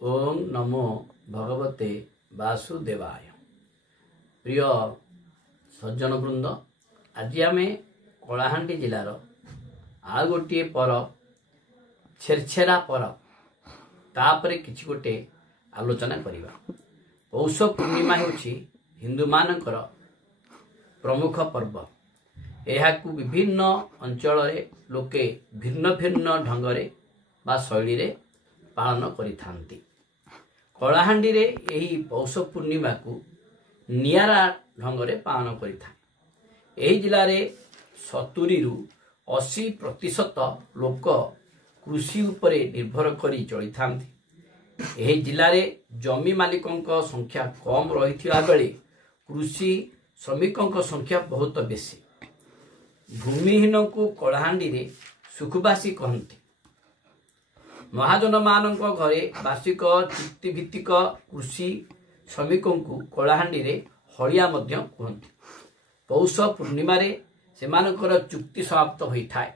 ओम नमो भगवते वासुदेवाय। प्रिय सज्जन वृंद, आज आम कलाहांडी जिलार आ गोटे परब छेरछेरा परब तापर किछि गोटे आलोचना करिबा। पौष पूर्णिमा हेउछि हिंदू मानकर प्रमुख पर्व। एहाकु विभिन्न अंचल लोके भिन्न भिन्न ढंगरे बा शैली रे पालन करिथांती। कलाहांडी रे एही पौष पूर्णिमा को नियारा ढंगरे पालन करिथा। एही जिले रे 70 रु 80% लोक कृषि उपरे निर्भर करी चलिथांती। एही जिले रे जमी मालिकंक संख्या कम रहिथिबा बेले कृषि श्रमिकंक संख्या बहुत बेसी। भूमिहीन को कलाहांडी रे सुखबासी कहंती। महाजन मानक घरे वार्षिक चुक्तिभित्तिक कृषि श्रमिकों को कलाहांडी रे हलिया मध्य कहंती। पौष पूर्णिमा रे सेमानकर चुक्ति समाप्त होइथाय।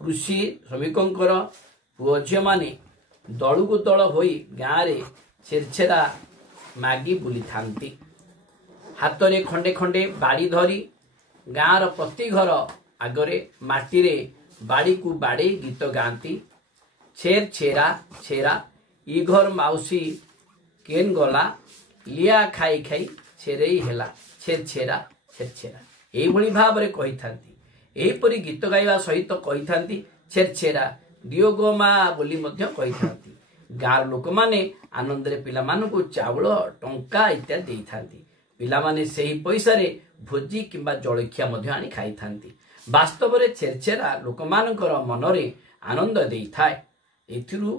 कृषि श्रमिकोंकर पुओ झियो माने दलुको दल होई गाँ रे छेरछेरा मागी बुली थांती। हाथ रे खंडे खंडे बाड़ी धरी गाँर प्रति घर आगरे माटी रे बाड़ी को बाड़ी गीत गाती। छेर छेरा छेरा ई घर माउसी केन गला लिया खाई खाई छेरेई हेला छेर छेरा छेर छेरा एई भली भाव रे कहि थांती। एही परि गीत गाइबा सहित कहि थांती छेर छेरा दियो गो मा बोली मध्य कहि थांती। गाँर लोक माने आनंद रे पिला मानको चावल टंका इत्यादि देई थांती। पिला माने सेही पैसा रे भोजी किंबा जलखिया मध्य आनी खाई थांती। वास्तव रे छेर छेरा लोक मानकर मन रे आनंद देई थाए। एथिरु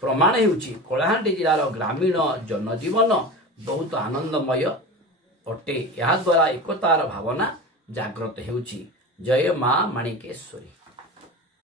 प्रमाण हेउछि कलाहांडी जिलार ग्रामीण जनजीवन बहुत आनंदमय अटे। या द्वारा एकतार भावना जागृत हेउछि। जय मां माणिकेश्वरी।